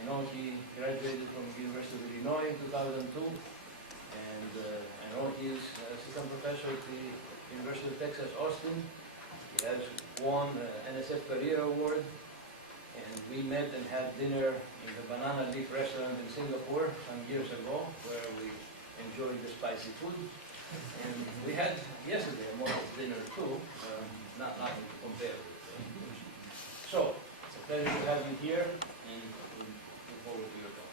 I know he graduated from the University of Illinois in 2002, and I know he is assistant professor at the University of Texas, Austin. He has won the NSF Career Award, and we met and had dinner in the Banana Leaf restaurant in Singapore some years ago, where we enjoyed the spicy food. And we had yesterday a modest dinner too, nothing to compare with. So, it's a pleasure to have you here, and we look forward to your talk.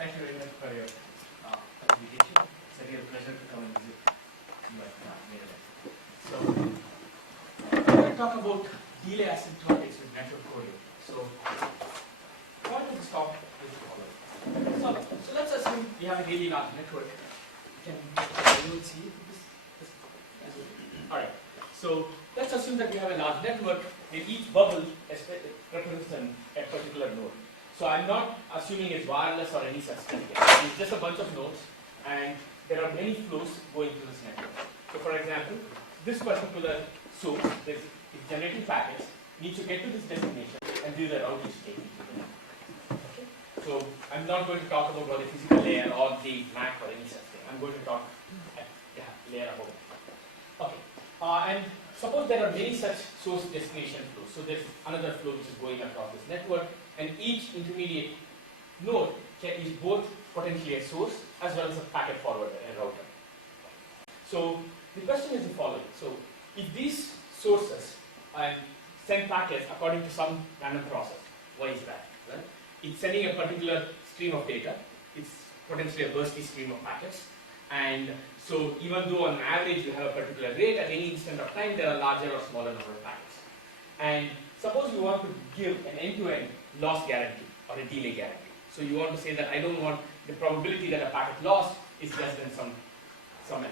Thank you very much for your presentation. It's a real pleasure to come and visit you at Maryland. So, I'm going to talk about delay asymptotics with network coding. So, what is this talk is the following. So let's assume we have a really large network. You will see this. Alright. So let's assume that we have a large network and each bubble represents a particular node. So I'm not assuming it's wireless or any such thing. It's just a bunch of nodes, and there are many flows going through this network. So for example, this particular source is generating packets, needs to get to this destination, and do the route is taken to the network. Okay? So I'm not going to talk about the physical layer or the MAC or any such thing. I'm going to talk at the layer above it. Okay. And suppose there are many such source destination flows. So there's another flow which is going across this network, and each intermediate node is both potentially a source as well as a packet forwarder, a router. So the question is the following. So if these sources send packets according to some random process, why is that? Right? It's sending a particular stream of data. It's potentially a bursty stream of packets. And so even though on average you have a particular rate, at any instant of time there are larger or smaller number of packets. And suppose you want to give an end-to-end loss guarantee or a delay guarantee. So you want to say that I don't want the probability that a packet lost is less than some epsilon.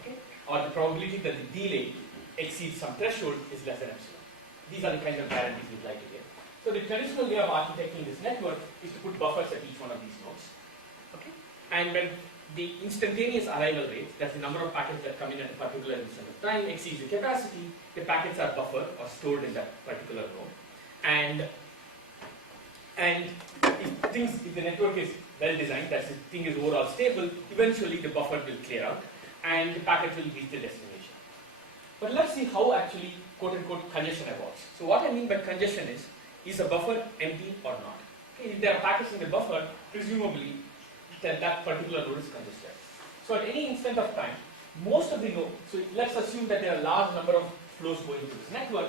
Okay? Or the probability that the delay exceeds some threshold is less than epsilon. These are the kind of guarantees we'd like to give. So the traditional way of architecting this network is to put buffers at each one of these nodes. Okay? And when the instantaneous arrival rate, that's the number of packets that come in at a particular instant of time, exceeds the capacity, the packets are buffered or stored in that particular node. And if the network is well designed, that the thing is overall stable, eventually the buffer will clear out and the packet will reach the destination. But let's see how actually quote-unquote congestion evolves. So what I mean by congestion is the buffer empty or not? Okay, if there are packets in the buffer, presumably that particular node is congested. So at any instant of time, most of the nodes, so let's assume that there are a large number of flows going through this network,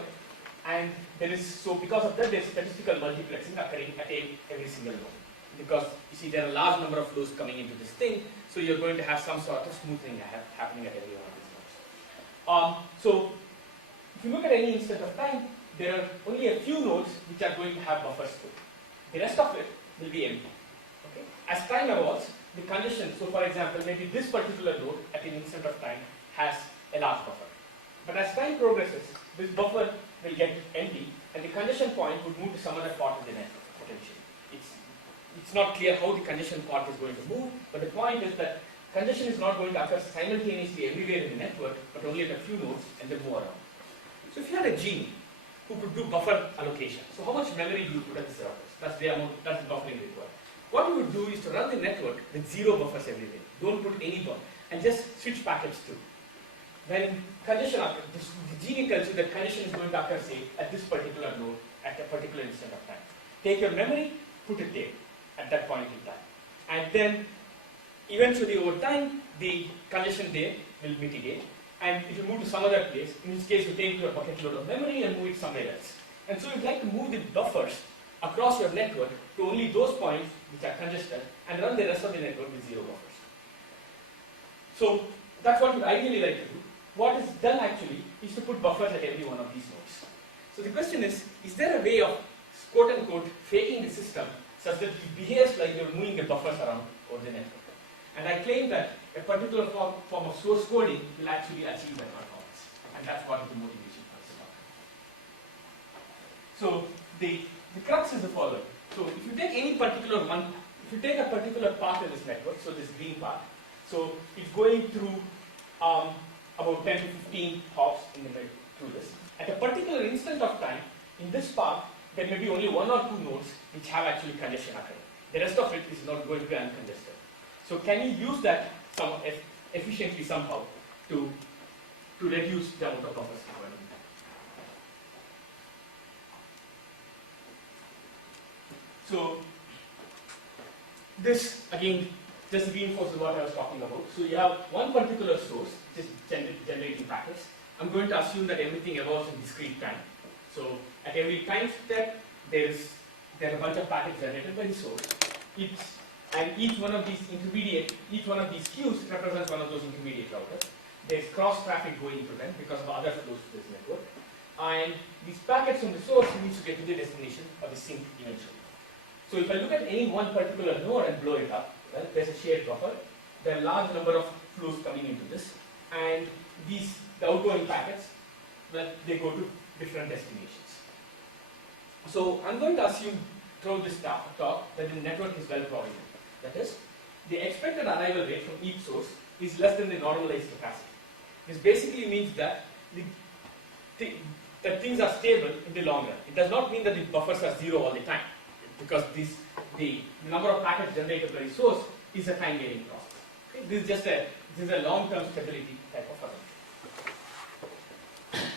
and because of that, there's statistical multiplexing occurring at every single node. Because you see there are a large number of flows coming into this thing, so you're going to have some sort of smoothing happening at every one of these nodes. So if you look at any instant of time, there are only a few nodes which are going to have buffers too. The rest of it will be empty. Okay? As time evolves, the congestion, so for example, maybe this particular node at an instant of time has a large buffer. But as time progresses, this buffer will get empty, and the congestion point would move to some other part of the network, potentially. It's not clear how the congestion part is going to move, but the point is that congestion is not going to occur simultaneously everywhere in the network, but only at a few nodes, and then move around. So if you had a genie who could do buffer allocation, so how much memory do you put at this routers? That's the buffering required. What you would do is to run the network with zero buffers everywhere. Don't put any buffer, and just switch packets to. When congestion occurs, the genie tells you that congestion is going to occur, say, at this particular node at a particular instant of time. Take your memory, put it there at that point in time. And then eventually over time, the congestion there will mitigate, and it will move to some other place. In this case, you take your bucket load of memory and move it somewhere else. And so you'd like to move the buffers across your network to only those points which are congested and run the rest of the network with zero buffers. So that's what we ideally like to do. What is done actually is to put buffers at every one of these nodes. So the question is there a way of quote-unquote faking the system such that it behaves like you're moving the buffers around over the network? And I claim that a particular form of source coding will actually achieve that performance. And that's what is the motivation for this talk. So the crux is the following. So if you take any particular one, if you take a particular path in this network, so this green path, so it's going through about 10 to 15 hops in the middle through this. At a particular instant of time, in this path, there may be only one or two nodes which have actually congestion occurring. The rest of it is not going to be uncongested. So can you use that efficiently somehow to reduce the amount of buffers required? So this again just reinforces what I was talking about. So you have one particular source which is generating packets. I'm going to assume that everything evolves in discrete time. So at every time step there are a bunch of packets generated by the source. Each one of these queues represents one of those intermediate routers. There's cross traffic going to them because of other flows to this network. And these packets from the source need to get to the destination or the sink eventually. So if I look at any one particular node and blow it up, well, there's a shared buffer. There are a large number of flows coming into this, and the outgoing packets, well, they go to different destinations. So I'm going to assume through this talk that the network is well provisioned. That is, the expected arrival rate from each source is less than the normalized capacity. This basically means that that things are stable in the long run. It does not mean that the buffers are zero all the time, because the number of packets generated by the source is a time-varying process. Okay? This is a long-term stability type of assumption.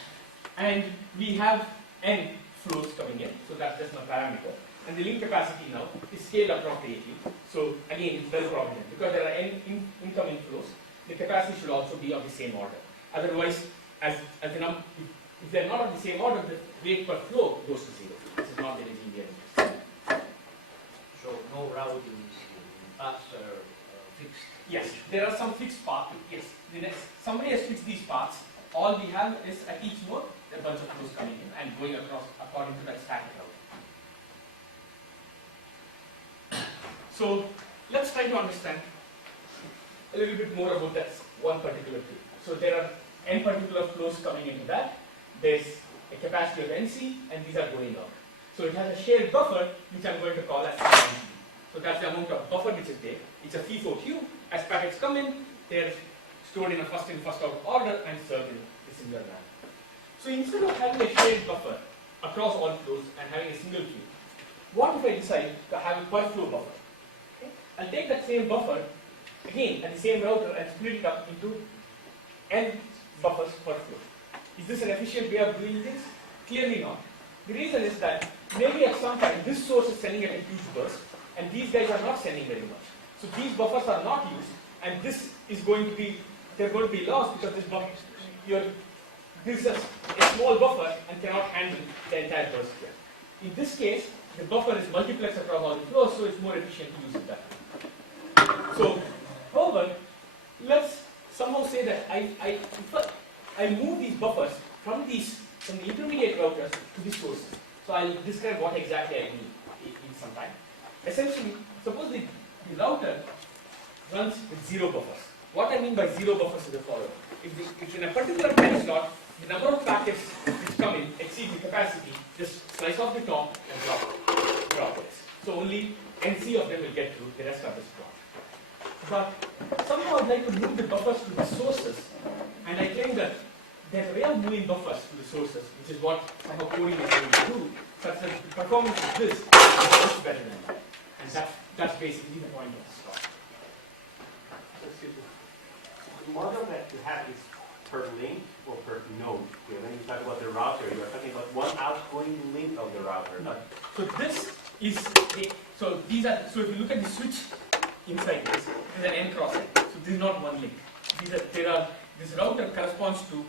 And we have n flows coming in, so that's just my parameter. And the link capacity now is scaled appropriately. So again, it's well provided. Because there are n incoming flows, the capacity should also be of the same order. Otherwise, if they're not of the same order, the rate per flow goes to zero. This is not the regime we are interested in. So no routing paths are fixed? Yes, there are some fixed paths. Yes, somebody has fixed these paths. All we have is at each node, a bunch of flows coming in and going across according to that static route. So let's try to understand a little bit more about that one particular queue. So there are n particular flows coming into that. There's a capacity of NC, and these are going out. So it has a shared buffer, which I'm going to call as NC. So that's the amount of buffer which is there. It's a FIFO queue. As packets come in, they're stored in a first in, first out order and served in a similar manner. So instead of having a shared buffer across all flows and having a single queue, what if I decide to have a per flow buffer? Okay? I'll take that same buffer, again, at the same router and split it up into n buffers per flow. Is this an efficient way of doing things? Clearly not. The reason is that maybe at some time this source is sending at a huge burst, and these guys are not sending very much. So these buffers are not used, and this is going to be, they're going to be lost because this buffer, this is a small buffer and cannot handle the entire burst here. In this case, the buffer is multiplexed across all the flows, so it's more efficient to use it that way. So, however, let's somehow say that I move these buffers from the intermediate routers to the sources. So I'll describe what exactly I mean in some time. Essentially, suppose the router runs with zero buffers. What I mean by zero buffers is the following. If in a particular time slot, the number of packets which come in exceeds the capacity, just slice off the top and drop it. So only NC of them will get through, the rest are just dropped. But somehow I'd like to move the buffers to the sources, and I claim that there's a way of moving buffers to the sources, which is what somehow coding is going to do, such that the performance of this is much better than that. And that's basically the point of this talk. Excuse me. The model that you have is per link or per node. Okay, when you talk about the router, you are talking about one outgoing link of the router. Not So this is so if you look at the switch inside this, there's an n cross n. So this is not one link. This router corresponds to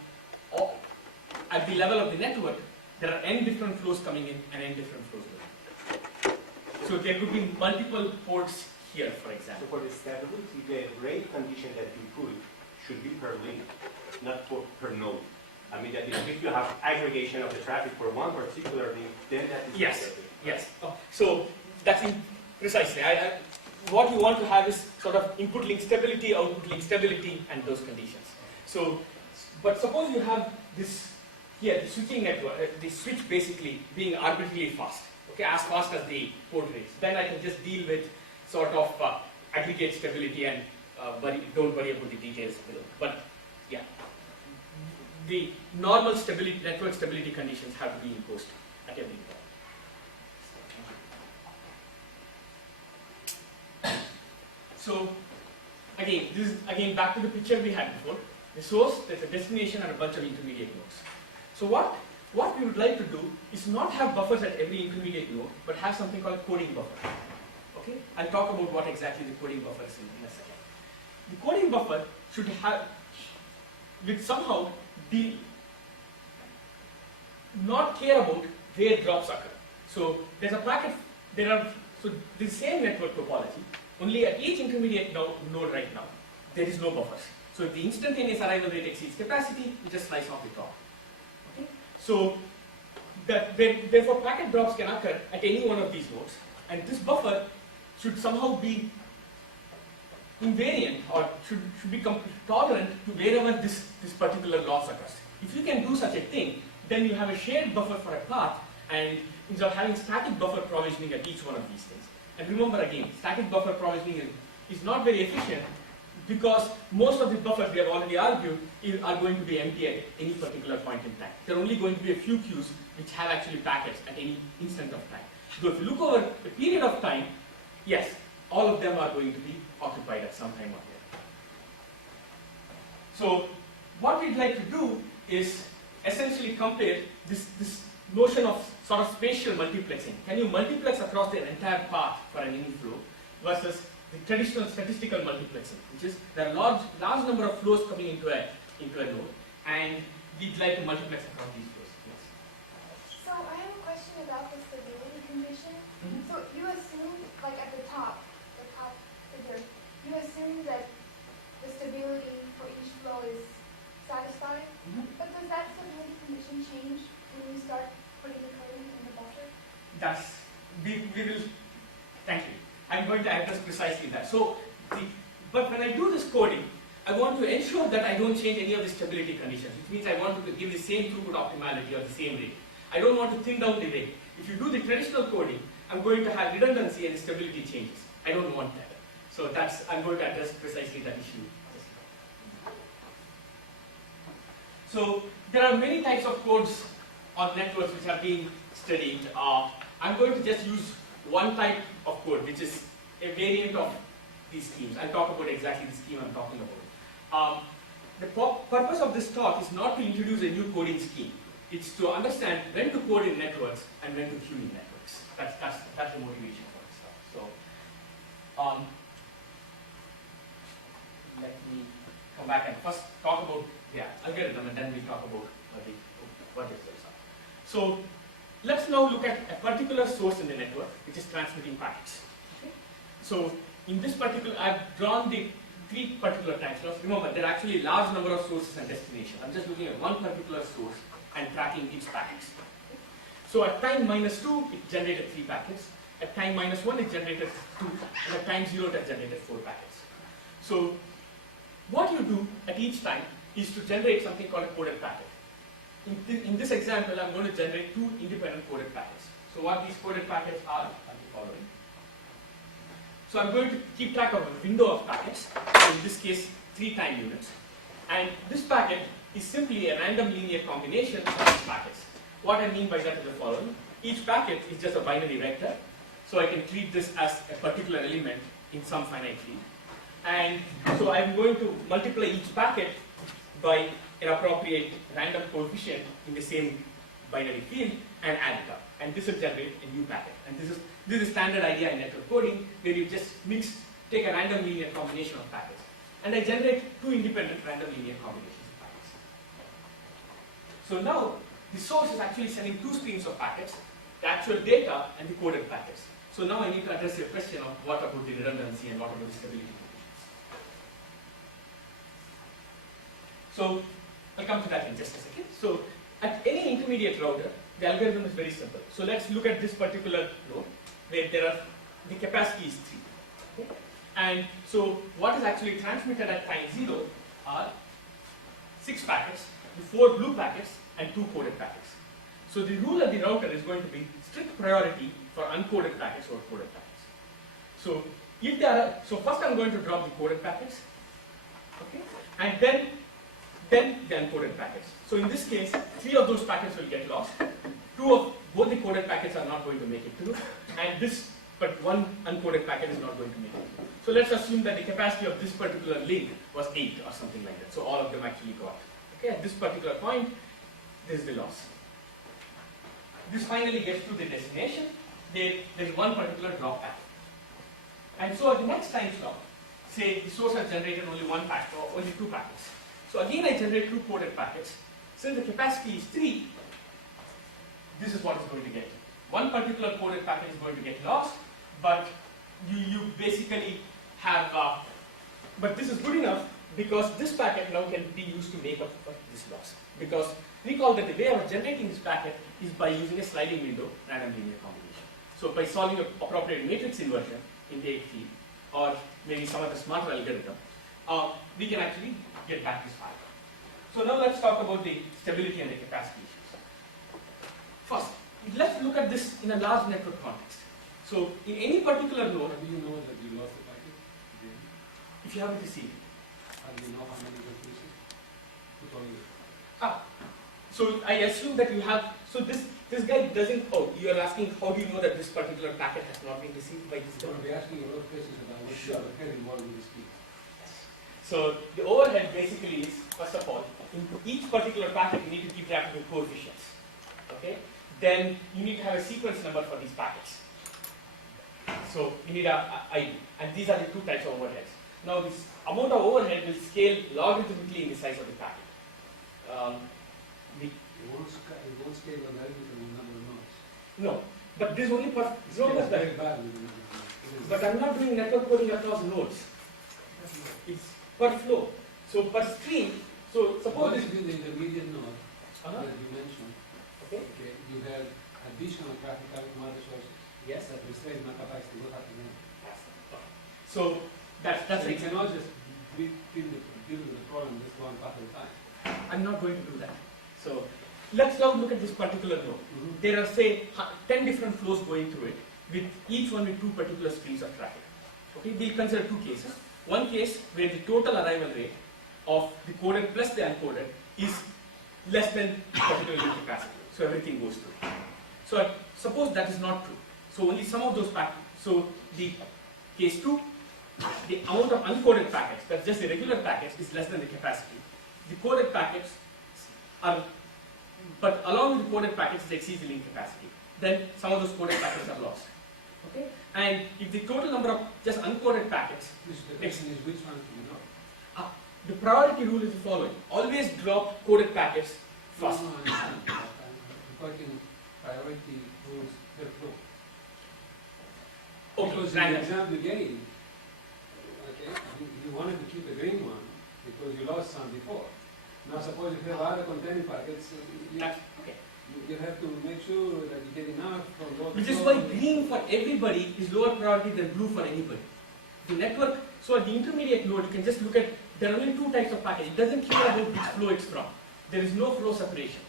at the level of the network, there are n different flows coming in and n different flows going in. So there could be multiple ports here, for example. So for the stability, the rate condition that you put should be per link, not per node. I mean that if you have aggregation of the traffic for one particular link, then that is yes, perfect. yes. So that's precisely. What you want to have is sort of input link stability, output link stability, and those conditions. So, but suppose you have this here, the switching network, the switch basically being arbitrarily fast, okay, as fast as the port rates. Then I can just deal with sort of aggregate stability and don't worry about the details below. But yeah, the normal stability, network stability conditions have to be imposed at every point. So again, this is again back to the picture we had before. The source, there's a destination and a bunch of intermediate nodes. So what we would like to do is not have buffers at every intermediate node, but have something called coding buffer. Okay? I'll talk about what exactly the coding buffer is in a second. The coding buffer should have, will somehow be not care about where drops occur. So there's a packet, so the same network topology, only at each intermediate node right now, there is no buffers. So if the instantaneous arrival rate exceeds capacity, it just slices off the top. Okay? So therefore packet drops can occur at any one of these nodes, and this buffer should somehow be invariant or should be tolerant to wherever this particular loss occurs. If you can do such a thing, then you have a shared buffer for a path, and instead of having static buffer provisioning at each one of these things. And remember again, static buffer provisioning is not very efficient because most of the buffers we have already argued are going to be empty at any particular point in time. There are only going to be a few queues which have actually packets at any instant of time. So if you look over a period of time, yes, all of them are going to be occupied at some time or other. So what we'd like to do is essentially compare this notion of sort of spatial multiplexing. Can you multiplex across the entire path for an inflow versus the traditional statistical multiplexing, which is there are large number of flows coming into a node, and we'd like to multiplex across these flows. Yes. So I have a question about the stability condition. So you assume, like at the top figure, you assume that the stability for each flow is satisfied. But does that stability condition change when you start putting the coding in the buffer? We will. Thank you. I'm going to address precisely that. So, but when I do this coding, I want to ensure that I don't change any of the stability conditions, which means I want to give the same throughput optimality or the same rate. I don't want to thin down the rate. If you do the traditional coding, I'm going to have redundancy and stability changes. I don't want that. So I'm going to address precisely that issue. So there are many types of codes on networks which are being studied. I'm going to just use one type of code, which is a variant of these schemes. I'll talk about exactly the scheme I'm talking about. The purpose of this talk is not to introduce a new coding scheme. It's to understand when to code in networks and when to queue in networks. That's the motivation for this talk. So let me come back and first talk about the algorithm, and then we'll talk about what the results are. So let's now look at a particular source in the network, which is transmitting packets. Okay? So in this particular, I've drawn the three particular time slots. Remember, there are actually a large number of sources and destinations. I'm just looking at one particular source and tracking its packets. Okay? So at time -2, it generated 3 packets. At time -1, it generated 2. And at time 0, it generated 4 packets. So what you do at each time is to generate something called a coded packet. In this example, I'm going to generate 2 independent coded packets. So what these coded packets are the following. So I'm going to keep track of a window of packets, in this case 3 time units. And this packet is simply a random linear combination of these packets. What I mean by that is the following. Each packet is just a binary vector, so I can treat this as a particular element in some finite field. And so I'm going to multiply each packet by an appropriate random coefficient in the same binary field and add it up. And this will generate a new packet. And this is standard idea in network coding, where you just take a random linear combination of packets. And I generate 2 independent random linear combinations of packets. So now, the source is actually sending 2 streams of packets, the actual data and the coded packets. So now I need to address your question of what about the redundancy and what about the stability conditions. So I'll come to that in just a second. So at any intermediate router, the algorithm is very simple. So let's look at this particular node where the capacity is 3. Okay? And so what is actually transmitted at time 0 are 6 packets, the 4 blue packets and 2 coded packets. So the rule of the router is going to be strict priority for uncoded packets over coded packets. So first I'm going to drop the coded packets, okay, and then the uncoded packets. So in this case, 3 of those packets will get lost. Both the coded packets are not going to make it through, and but 1 uncoded packet is not going to make it through. So let's assume that the capacity of this particular link was 8 or something like that. So all of them actually got. Okay, at this particular point, this is the loss. This finally gets to the destination. There's one particular drop packet. And so at the next time slot, say the source has generated only one packet or only 2 packets. So again I generate 2 coded packets. Since the capacity is 3, this is what it's going to get. One particular coded packet is going to get lost, but you basically have, but this is good enough because this packet now can be used to make up for this loss. Because recall that the way I was generating this packet is by using a sliding window random linear combination. So by solving an appropriate matrix inversion in the 8 field, or maybe some other smarter algorithm, we can actually get back this file. So now let's talk about the stability and the capacity issues. First, let's look at this in a large network context. So in any particular node, How do you know that you lost the packet? if you haven't received, How do you know how many references? Who told you? so I assume that you have, so this guy doesn't, you are asking how do you know that this particular packet has not been received by this So guy? we're asking a lot of questions about what Sure. you have involved in this case. So the overhead basically is, first of all, in each particular packet you need to keep track of your coefficients. Okay? Then you need to have a sequence number for these packets. So you need a ID, and these are the 2 types of overheads. Now this amount of overhead will scale logarithmically in the size of the packet. It won't scale logarithmically with the number of nodes. No, but this only for It scales that. very bad with the number of nodes. But I'm not doing network coding across nodes. It's per flow. So per stream. So What suppose is in the intermediate node uh-huh. that you mentioned? Okay. Okay, you have additional traffic coming from other sources. Yes. That restrains my capacity. What happens then? So that's So you it. cannot just deal with the problem just one part at a time. I'm not going to do that. So let's now look at this particular node. There are say 10 different flows going through it, with each one with 2 particular streams of traffic. Okay, we'll consider 2 cases. One case where the total arrival rate of the coded plus the uncoded is less than the particular link capacity. So everything goes through. So suppose that is not true. So only some of those packets. So the case 2, the amount of uncoded packets, that's just the regular packets, is less than the capacity. The coded packets are, but along with the coded packets, it exceeds the link capacity. Then some of those coded packets are lost. Okay? And if the total number of just uncoded packets, The question is which one do you know? the priority rule is the following. Always drop coded packets first. No, I understand. But I'm talking priority rules per flow. Okay, Because in the random. example you gave, okay, you wanted to keep the green one because you lost some before. Now suppose you have other containing packets, Okay. you have to make sure that you get enough from both. Which is why green for everybody is lower priority than blue for anybody. The network, so at the intermediate node, you can just look at, there are only 2 types of packets. It doesn't care about which flow it's from. There is no flow separation.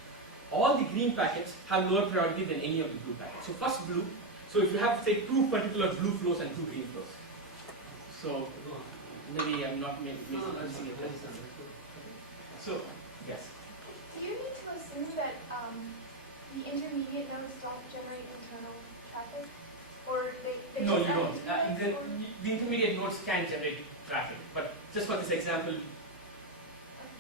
All the green packets have lower priority than any of the blue packets. So first blue, so if you have say 2 particular blue flows and 2 green flows. So maybe I'm not missing it. So, yes. Do you need to assume that the intermediate nodes don't generate internal traffic? Or they No, just you have don't. intermediate or- The intermediate nodes can generate traffic, but just for this example,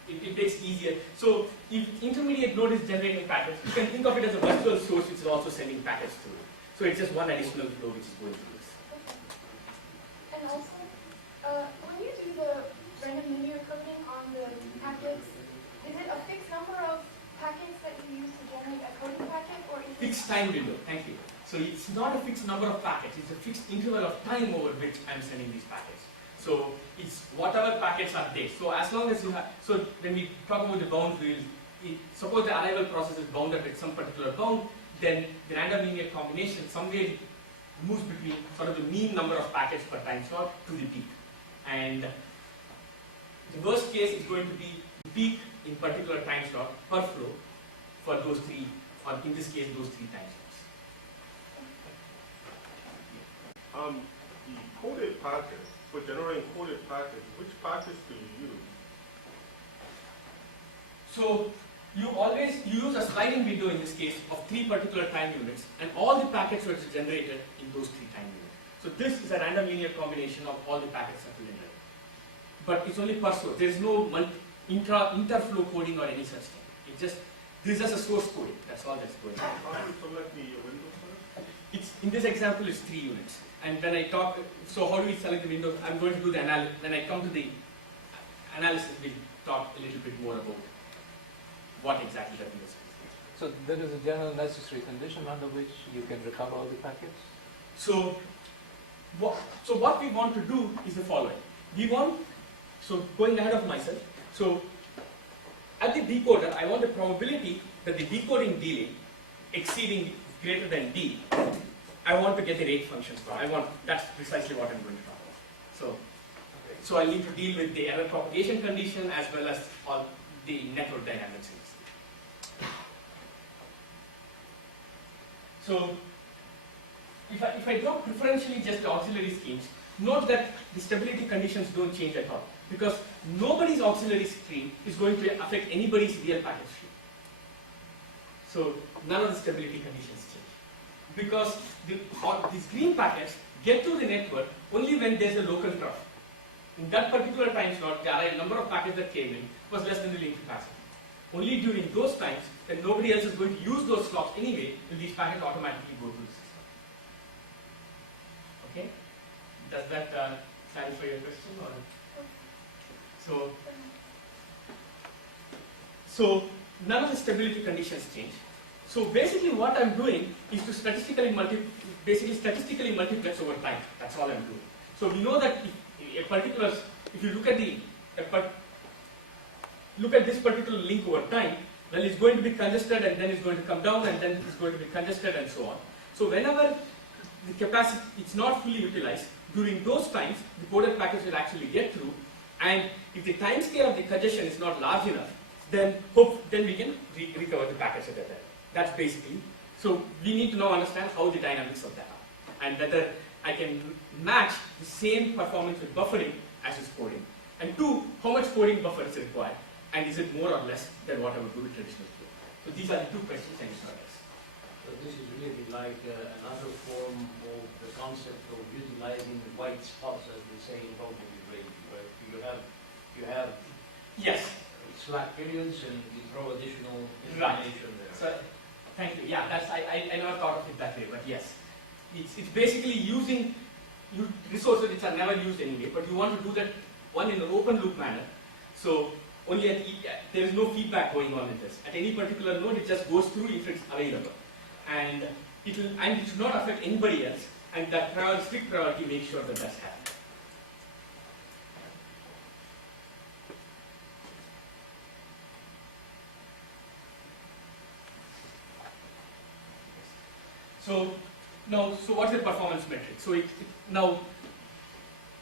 it makes easier. So if intermediate node is generating packets, you can think of it as a virtual source which is also sending packets through. So it's just one additional flow which is going through this. Okay. And also, when you do the random linear coding on the packets, is it a fixed number of packets that you use to generate a coding packet, or is it Fixed time window, thank you. So it's not a fixed number of packets, it's a fixed interval of time over which I'm sending these packets. So it's whatever packets are there. So as long as you have, so when we talk about the bound field, suppose the arrival process is bounded at some particular bound, then the random linear combination somewhere moves between sort of the mean number of packets per time slot to the peak. And the worst case is going to be the peak in particular time slot per flow for those 3, or in this case, those 3 time slots. The coded packets, for generating coded packets, which packets do you use? So you use a sliding window in this case of 3 particular time units, and all the packets were generated in those 3 time units. So this is a random linear combination of all the packets settled in there. But it's only per source. There is no interflow coding or any such thing. It's just, this is just a source coding. That's all that's going on. How do you select the window first? It's, in this example, it's 3 units. And when I talk, so how do we select the window? I'm going to do the analysis. When I come to the analysis, we'll talk a little bit more about what exactly that window is. So there is a general necessary condition under which you can recover all the packets? So what we want to do is the following. We want, so going ahead of myself, so at the decoder, I want a probability that the decoding delay exceeding greater than d, I want to get the rate functions for. That's precisely what I'm going to talk about. So I need to deal with the error propagation condition as well as all the network dynamics. So if I draw preferentially just the auxiliary schemes, note that the stability conditions don't change at all, because nobody's auxiliary stream is going to affect anybody's real packet stream. So none of the stability conditions change, because these green packets get to the network only when there's a local trough. In that particular time slot, the number of packets that came in was less than the link capacity. Only during those times, then nobody else is going to use those slots anyway, will these packets automatically go to the system. Okay? Does that clarify your question? Or? So none of the stability conditions change. So basically what I'm doing is to statistically multiplex over time. That's all I'm doing. So we know that if you look at this particular link over time, well, it's going to be congested and then it's going to come down and then it's going to be congested and so on. So whenever the capacity is not fully utilized, during those times, the coded packets will actually get through, and if the time scale of the congestion is not large enough, then we can recover the packets at that time. That's basically, so we need to now understand how the dynamics of that are, and whether I can match the same performance with buffering as is coding. And 2, how much coding buffer is required, and is it more or less than what I would do with traditional code? So these are the 2 questions I need to address. So this is really like another form of the concept of utilizing white spots, as we say in voltage grading, right? You have Yes. slack periods and you throw additional Right. information there. So, thank you. Yeah, I never thought of it that way, but yes. It's basically using resources which are never used anyway, but you want to do that one in an open loop manner. So only there is no feedback going on in this. At any particular node, it just goes through if it's available. And it should not affect anybody else, and that strict priority makes sure that that's happening. So what's the performance metric? So now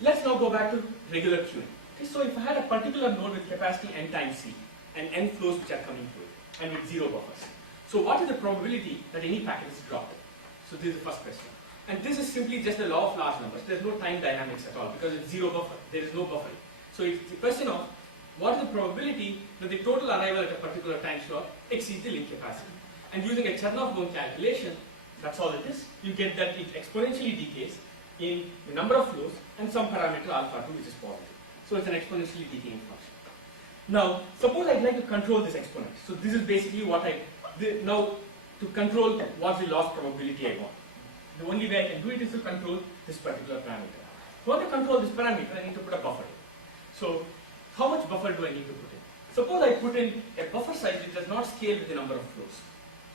let's now go back to regular queuing. Okay, so if I had a particular node with capacity n times c and n flows which are coming through it, and with 0 buffers. So what is the probability that any packet is dropped? So this is the first question. And this is simply just the law of large numbers. There's no time dynamics at all because it's 0 buffer. There is no buffering. So it's the question of what is the probability that the total arrival at a particular time slot exceeds the link capacity. And using a Chernoff-Bohm calculation, that's all it is. You get that it exponentially decays in the number of flows and some parameter alpha 2 which is positive. So it's an exponentially decaying function. Now, suppose I'd like to control this exponent. So this is basically what now to control what's the loss probability I want. The only way I can do it is to control this particular parameter. If I want to control this parameter, I need to put a buffer in. So how much buffer do I need to put in? Suppose I put in a buffer size which does not scale with the number of flows.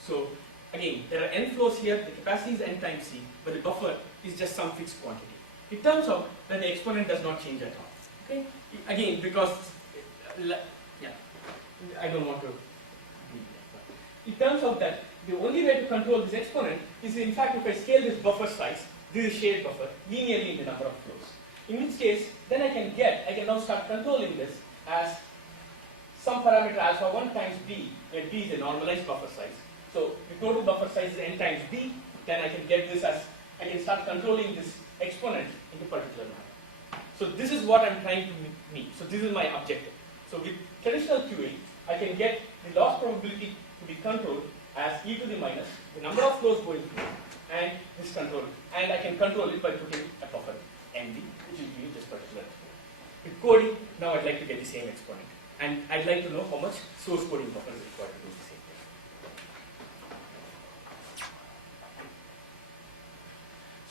So again, there are n flows here, the capacity is n times c, but the buffer is just some fixed quantity. It turns out that the exponent does not change at all. Okay? Again, because, I don't want to. It turns out that the only way to control this exponent is, in fact, if I scale this buffer size, this is shared buffer, linearly in the number of flows. In which case, then I can now start controlling this as some parameter alpha 1 times b, where b is a normalized buffer size. So the total buffer size is n times b, then I can get this as, I can start controlling this exponent in a particular manner. So this is what I'm trying to meet. So this is my objective. So with traditional queuing, I can get the loss probability to be controlled as e to the minus, the number of flows going through, and this control. And I can control it by putting a coding, now I'd like to get the same exponent. And I'd like to know how much source coding buffer is required to do the same thing.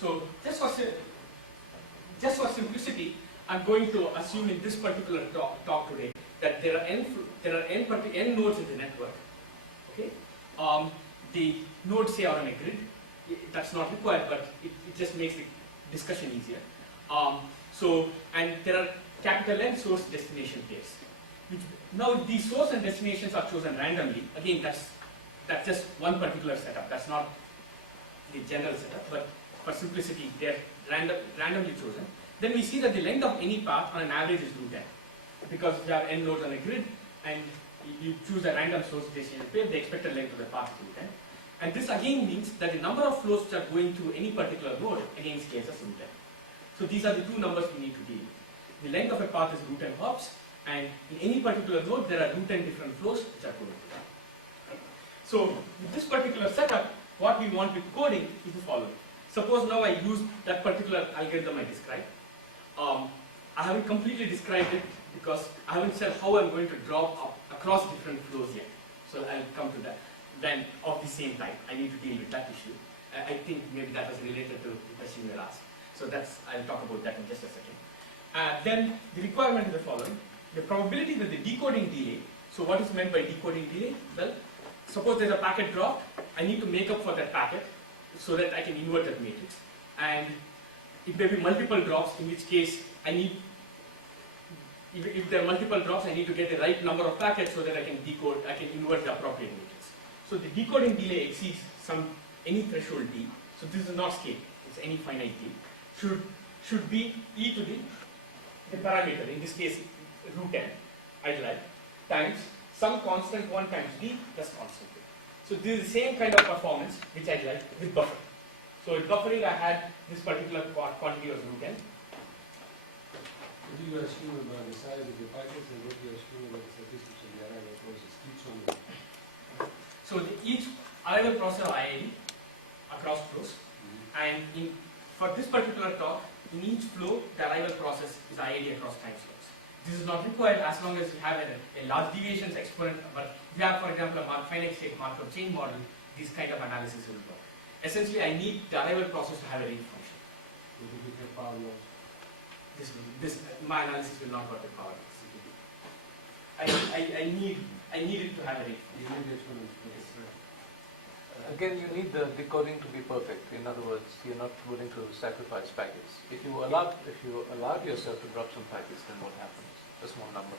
So just for simplicity, I'm going to assume in this particular talk today that there are n nodes in the network. Okay, the nodes say are on a grid. That's not required, but it just makes the discussion easier. And there are capital N source destination pairs. Now these source and destinations are chosen randomly. Again, that's just one particular setup. That's not the general setup, but for simplicity, they're randomly chosen. Then we see that the length of any path on an average is root n. Because you have n nodes on a grid and you choose a random source destination pair, the expected length of the path is root n. And this again means that the number of flows which are going through any particular node again scales as root n. So these are the two numbers we need to deal with. The length of a path is root n hops, and in any particular node there are root n different flows which are going through that. So with this particular setup, what we want with coding is the following. Suppose now I use that particular algorithm I described. I haven't completely described it because I haven't said how I'm going to drop up across different flows yet. So I'll come to that. Then of the same type, I need to deal with that issue. I think maybe that was related to the question you were asked. So I'll talk about that in just a second. Then the requirement is the following. The probability that the decoding delay, so what is meant by decoding delay? Well, suppose there's a packet drop, I need to make up for that packet so that I can invert that matrix. And it may be multiple drops, in which case I need, if there are multiple drops, I need to get the right number of packets so that I can decode, I can invert the appropriate matrix. So the decoding delay exceeds any threshold d. So this is not scale, it's any finite d. Should be e to the parameter, in this case root n, I'd like, times some constant 1 times d plus constant 2. So this is the same kind of performance which I'd like with buffer. So with buffering I had this particular quantity was root n. What do you assume about the size of the packets and what do you assume about the statistics of the arrival process? Each one. So each arrival process of IID across flows, and for this particular talk, in each flow, the arrival process is IID across time slots. This is not required as long as you have a large deviations exponent, but if you have, for example, a finite state Markov chain model, this kind of analysis will work. Essentially, I need the arrival process to have a range function. My analysis will not work with power laws. I need it to have a range function. Again, you need the decoding to be perfect. In other words, you're not willing to sacrifice packets. If you allow yourself to drop some packets, then what happens? A small number.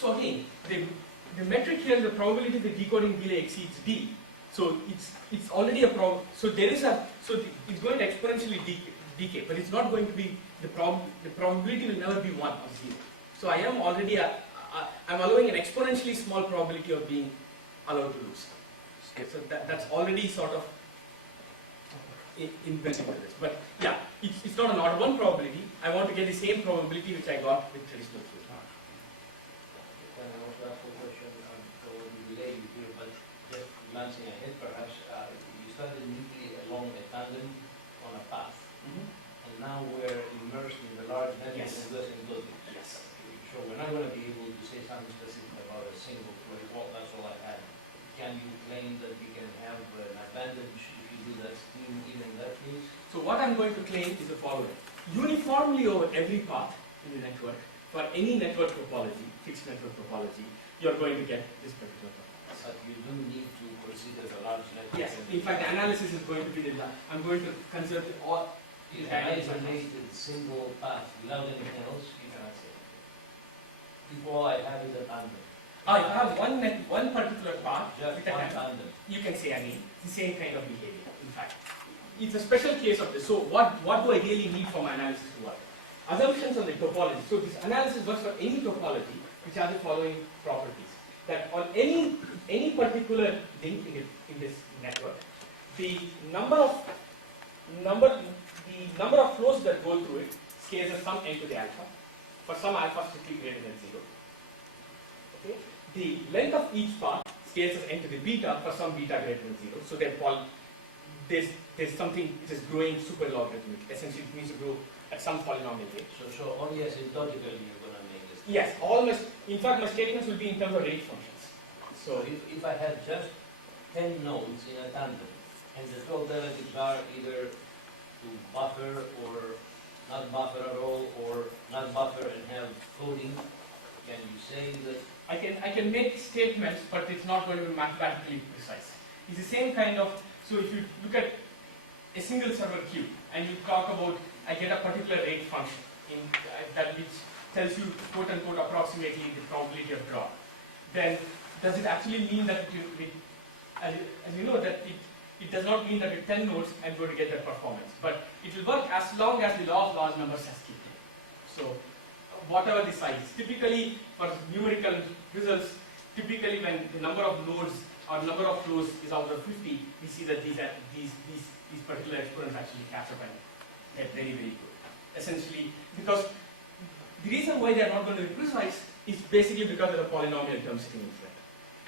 So again, the metric here is the probability the decoding delay exceeds d. So it's already a problem. So it's going to exponentially decay, but it's not going to be the probability will never be 1 or 0. So I am already I'm allowing an exponentially small probability of being allowed to lose. Okay, so that's already sort of inbuilt into this. But yeah, it's not an odd one probability. I want to get the same probability which I got with traditional flow. Can I also ask a question? Probably delayed you here, but just glancing ahead, perhaps you started neatly along a tangent on a path, and now we're immersed in the large network Yes. and doesn't do this. Yes. So we're not going to be able to say something specific about a single flow. Well, that's all I had. Can you claim that you can have an advantage if you do that scheme even in that case? So what I'm going to claim is the following. Uniformly over every path in the network, for any network topology, fixed network topology, you're going to get this particular performance. But you don't need to consider the large network. Yes, in fact the analysis is going to be I'm going to consider all. If an isolated single path without anything else, you cannot say. If all I have is a tangent. If I have one particular path, Just with a one tangent, tangent. you can say again, it's the same kind of behavior, in fact. It's a special case of this. So what do I really need for my analysis to work? Assumptions on the topology. So this analysis works for any topology which has the following properties. That on any particular link in this network, the number of flows that go through it scales as some n to the alpha, for some alpha strictly greater than 0. Okay? The length of each path scales as n to the beta for some beta greater than 0. So there's something which is growing super logarithmic. Essentially, it means to grow at some polynomial rate. So only asymptotically you're going to make this. Yes, almost. In fact, my statements will be in terms of rate functions. So if I have just 10 nodes in a tandem, and the two alternatives are either to buffer or not buffer at all, or not buffer and have coding, can you say that? I can make statements, but it's not going to be mathematically precise. It's the same kind of. So if you look at a single server queue and you talk about, I get a particular rate function in that which tells you quote unquote approximately the probability of drop, then does it actually mean that as you know that it does not mean that with 10 nodes I'm going to get that performance, but it will work as long as the law of large numbers has kicked in. So whatever the size, typically for numerical results, typically when the number of nodes or number of flows is out of 50, we see that these particular exponents actually catch up and get very, very good. Essentially, because the reason why they are not going to be precise is basically because of the polynomial term sitting in front.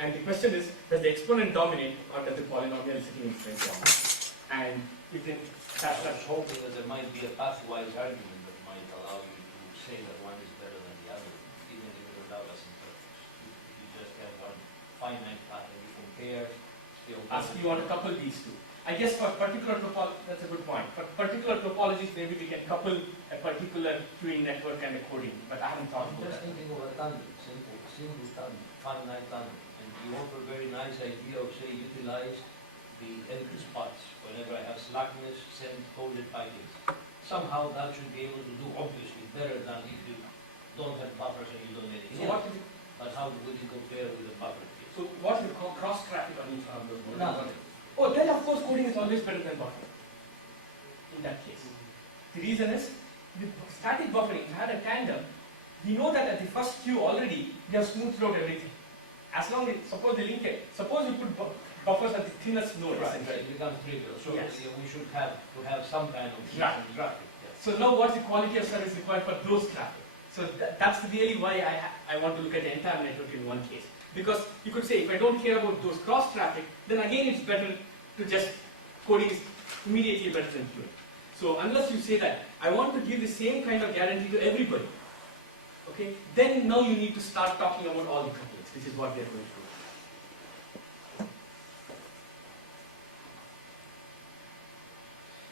And the question is, does the exponent dominate or does the polynomial sitting in front dominate? And if then I was hoping that there might be a pathwise argument that might allow you to say that one is better than the other, even without asymptotics. If you just have one finite path and you compare, still. as you want to couple these two. I guess for particular topology, that's a good point. For particular topologies, maybe we can couple a particular queuing network and a coding, but I haven't thought I'm about just that. thinking of a tandem, single tandem, finite tandem. And you offer a very nice idea of, say, utilize the empty spots. Whenever I have slackness, send coded packets. Somehow that should be able to do, obviously, better than if you don't have buffers and you don't need anything So else. what is it? But how would you compare with a buffer case? So what is the cross traffic on each one of those nodes? None. Oh, then of course coding is always better than buffering. In that case, the reason is with static buffering. If I had a tandem, we know that at the first queue already we have smoothed out everything. As long as suppose the linkage, suppose you put buffers at the thinnest node. Right, essentially. it becomes trivial. So Yes. yeah, we should have some kind of Right. traffic. Yes. So now what's the quality of service required for those traffic? So that's really why I want to look at the entire network in one case. Because you could say if I don't care about those cross traffic, then again it's better to just coding is immediately better than queuing. So unless you say that I want to give the same kind of guarantee to everybody, okay, then now you need to start talking about all the couplings, which is what we are going to do.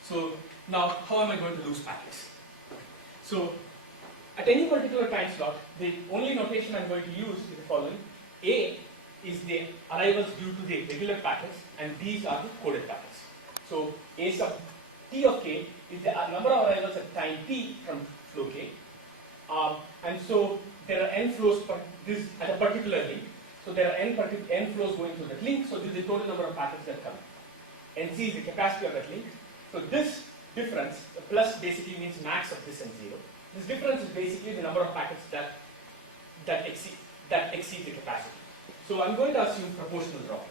So now how am I going to lose packets? So at any particular time slot, the only notation I'm going to use is the following. A is the arrivals due to the regular packets, and these are the coded packets. So A sub T of K is the number of arrivals at time T from flow K. And so there are n flows per this at a particular link. So there are n flows going through that link, so this is the total number of packets that come. Nc is the capacity of that link. So this difference, the plus basically means max of this and 0. This difference is basically the number of packets that exceed the capacity. So I'm going to assume proportional dropping.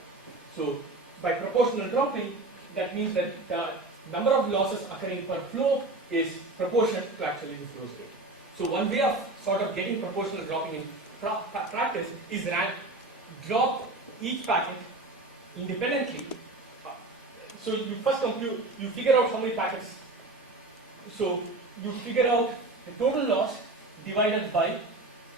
So by proportional dropping, that means that the number of losses occurring per flow is proportionate to actually the flow rate. So one way of sort of getting proportional dropping in practice is drop each packet independently. So you first compute, you figure out how many packets. So you figure out the total loss divided by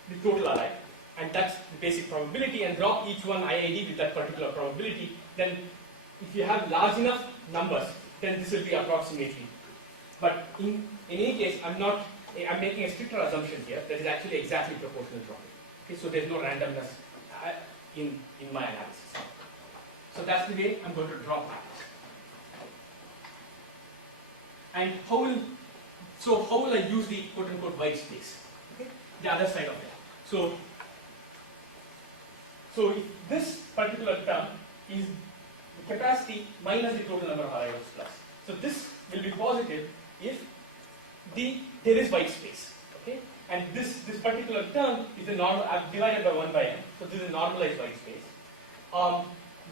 the total arrive, and that's the basic probability, and drop each one IID with that particular probability. Then if you have large enough numbers, then this will be approximately. But in any case, I'm making a stricter assumption here that is actually exactly proportional dropping. Okay, so there's no randomness in my analysis. So that's the way I'm going to drop packets. And how will I use the quote-unquote white space? Okay? The other side of it. So if this particular term is the capacity minus the total number of arrivals plus. So this will be positive if there is white space. Okay? And this particular term is the normal divided by 1 by n. So this is normalized white space.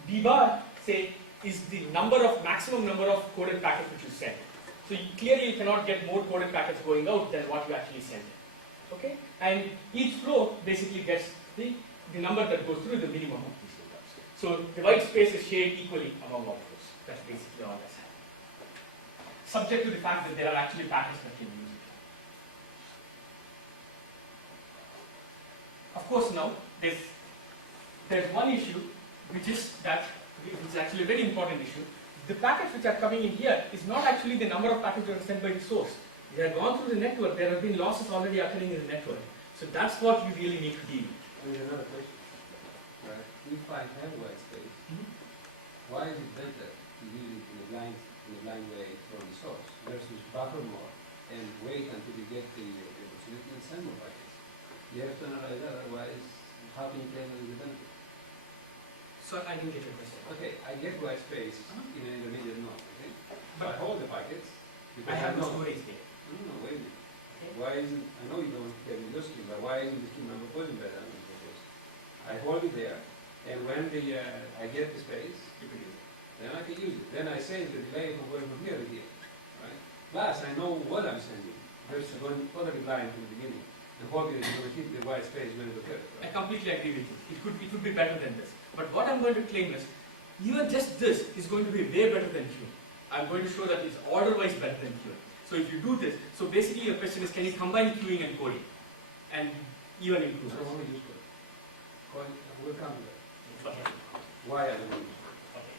D bar, say, is the maximum number of coded packets which you send. So clearly you cannot get more coded packets going out than what you actually send. Okay? And each flow basically gets the number that goes through the minimum of these two terms. So the white space is shared equally among all of those. That's basically all that's happening. subject to the fact that there are actually packets that can use it. Of course, now there's one issue which is actually a very important issue. The packets which are coming in here is not actually the number of packets that are sent by the source. They have gone through the network. There have been losses already occurring in the network. So that's what you really need to deal with. There's another question. Right. If I have white space, why is it better to use it in a blind way from the source versus buffer more and wait until you get the opportunity and send more packets? You have to analyze that, otherwise how can you claim that it's a benefit? So I didn't get your question. Okay, I get white space in an intermediate node, okay? But I hold the packets because I have no know. storage there. No, wait a minute. Okay. Why isn't, I know you don't have in your scheme, but why isn't the scheme number posing better than the proposed? I hold it there, and when I get the space, You can use it. then I can use it. Then I save the delay from going from here to here, right? Plus, I know what I'm sending versus going totally blind from the beginning and hoping that you're going to hit the white space when it occurs, I right? completely agree with you. It could be better than this. But what I'm going to claim is, even just this is going to be way better than queuing. I'm going to show that it's order-wise better than queuing. So if you do this, so basically your question is, can you combine queuing and coding? And even I improve don't it? want to use code. We'll come to that. Okay. Why I don't want to use code. Okay.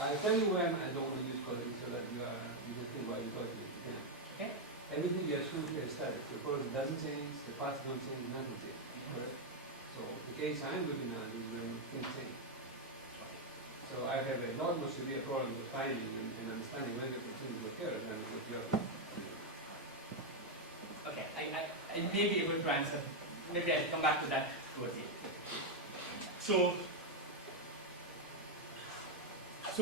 I'll tell you when I don't want to use code so that you can think why you're talking. You can. Okay. Everything you assume here is static. The code doesn't change, the paths don't change, nothing changes. Correct? So the case I'm looking at is when things change. So I have a lot more severe problem with finding and understanding when the opportunity occurs than what you have to do. Okay. I may be able to answer. Maybe I'll come back to that towards the end. So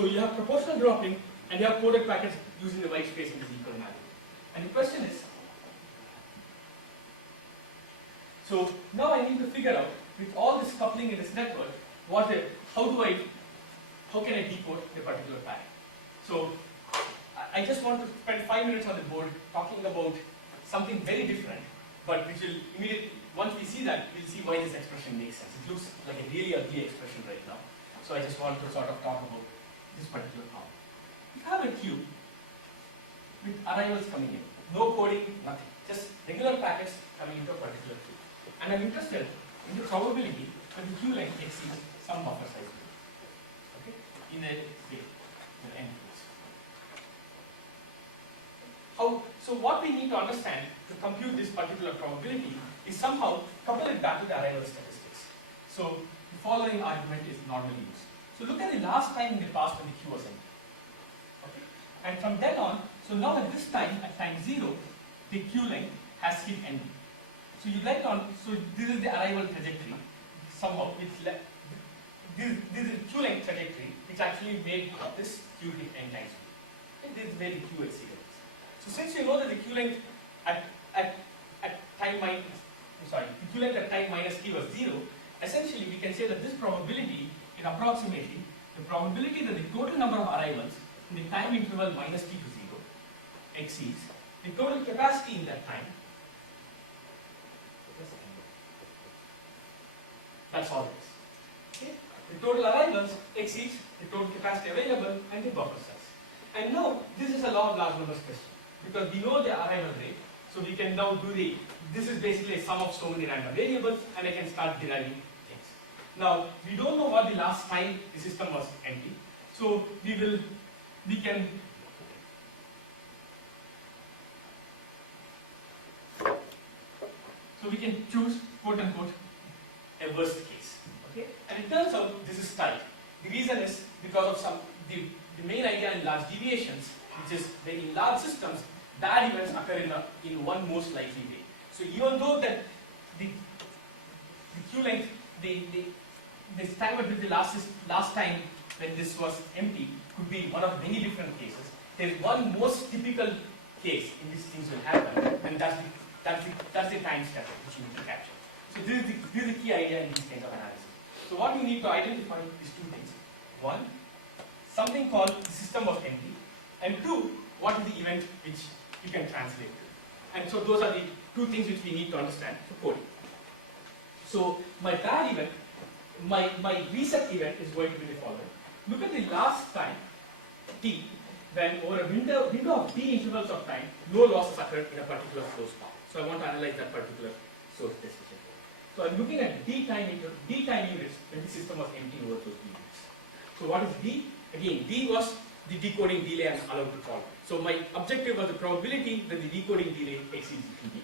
you have proportional dropping and you have coded packets using the white space in this equal manner. And the question is, so now I need to figure out, with all this coupling in this network, how can I decode a particular packet? So I just want to spend 5 minutes on the board talking about something very different, but which will immediately, once we see that, we'll see why this expression makes sense. It looks like a really ugly expression right now. So I just want to sort of talk about this particular problem. If I have a queue with arrivals coming in, no coding, nothing, just regular packets coming into a particular queue. And I'm interested in the probability that the queue length exceeds some buffer size. Okay? In a way, in n queues. So what we need to understand to compute this particular probability is somehow couple it back to the arrival statistics. So the following argument is normally used. So look at the last time in the past when the queue was empty. Okay? And from then on, so now at this time, at time 0, the queue length has hit ND. So you write on, so this is the arrival trajectory, somehow, this is the queue length trajectory, which actually made this queue hit N times. And this is where the queue exceeded. So since you know that the queue length at time minus t was 0, essentially we can say that this probability is approximately the probability that the total number of arrivals in the time interval minus t to 0 exceeds the total capacity in that time. That's all it is. Okay? The total arrivals exceeds the total capacity available and the buffer size. And now this is a law of large numbers question, because we know the arrival rate, so we can now do this is basically a sum of so many random variables, and I can start deriving things. Now, we don't know what the last time the system was empty, so we can choose, quote unquote, a worst case. Okay? And it turns out this is tight. The reason is because of the main idea in large deviations, which is that in large systems, bad events occur in one most likely way. So even though that the queue length, the time between the last time when this was empty could be one of many different cases. There is one most typical case in which things will happen, and that's the time step which you need to capture. So this is the key idea in these kinds of analysis. So what you need to identify is two things. One, something called the system was empty, and two, what is the event which you can translate to. And so those are the two things which we need to understand for coding. So my bad event, my reset event is going to be the following. Look at the last time t, when over a window of d intervals of time, no losses occur in a particular source path. So I want to analyze that particular source decision. So I'm looking at d time units when the system was empty over those d units. So what is d? Again, d was the decoding delay I'm allowed to call. So my objective was the probability that the decoding delay exceeds td.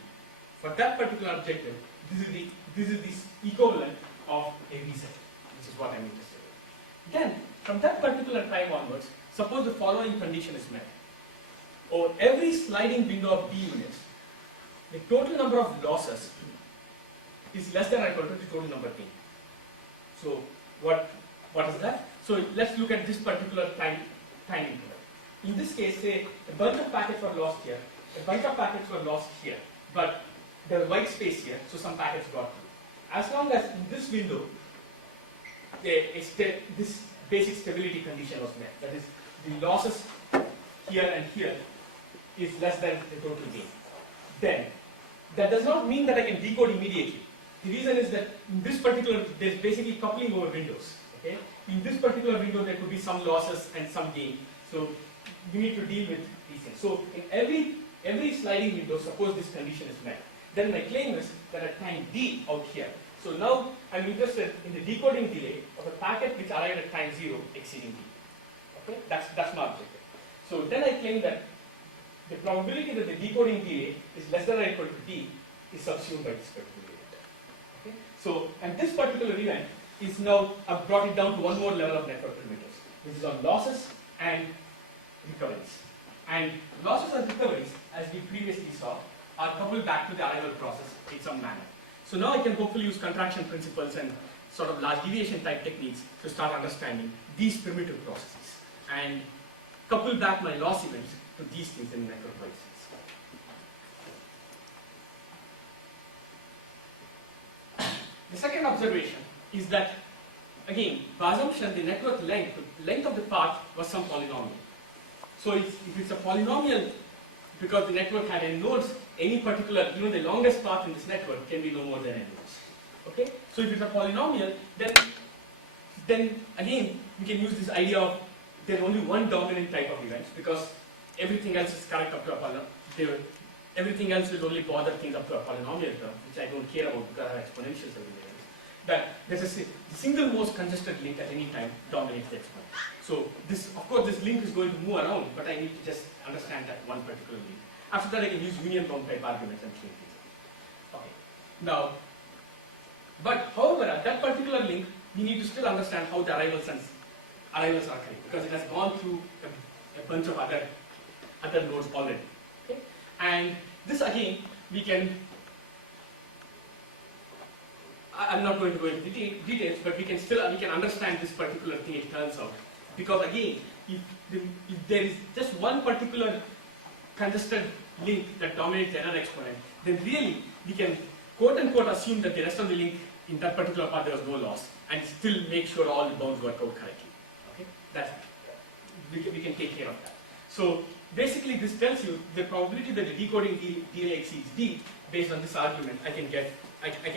For that particular objective, this is the equivalent of a reset, which is what I'm interested in. Then, from that particular time onwards, suppose the following condition is met. Over every sliding window of d units, the total number of losses is less than or equal to the total number t. So, what is that? So, let's look at this particular time interval. In this case, say a bunch of packets were lost here, a bunch of packets were lost here, but there was white space here, so some packets got through. As long as in this window, this basic stability condition was met, that is, the losses here and here is less than the total gain. Then, that does not mean that I can decode immediately. The reason is that in this particular, there's basically coupling over windows. Okay? In this particular window, there could be some losses and some gain. So, you need to deal with these things. So, in every sliding window, suppose this condition is met, then my claim is that at time d out here. So now I'm interested in the decoding delay of a packet which arrived at time 0 exceeding d. Okay, that's my objective. So then I claim that the probability that the decoding delay is less than or equal to d is subsumed by this particular event. Okay, so and this particular event is now I've brought it down to one more level of network parameters, which is on losses and recoveries. And losses and recoveries, as we previously saw, are coupled back to the arrival process in some manner. So now I can hopefully use contraction principles and sort of large deviation type techniques to start understanding these primitive processes and couple back my loss events to these things in network processes. The second observation is that, again, by assumption, the network length of the path was some polynomial. So if it's a polynomial, because the network had n nodes, any particular, the longest path in this network can be no more than n nodes. Okay? So if it's a polynomial, then again, we can use this idea of there's only one dominant type of events, because everything else is correct up to a polynomial. Everything else will only bother things up to a polynomial term, which I don't care about because I have exponentials everywhere. That there's the single most congested link at any time dominates the exponent. So this, of course, this link is going to move around, but I need to just understand that one particular link. After that, I can use union bound type arguments and clean things up. Okay. Now, but however, at that particular link, we need to still understand how the arrivals are correct, because it has gone through a bunch of other nodes already. Okay? And this again, we can. I'm not going to go into details, but we can understand this particular thing. It turns out, because again, if there is just one particular congested link that dominates the error exponent, then really we can quote unquote assume that the rest of the link in that particular path there was no loss, and still make sure all the bounds work out correctly. Okay, we can take care of that. So basically, this tells you the probability that the decoding delay exceeds d. Based on this argument, I can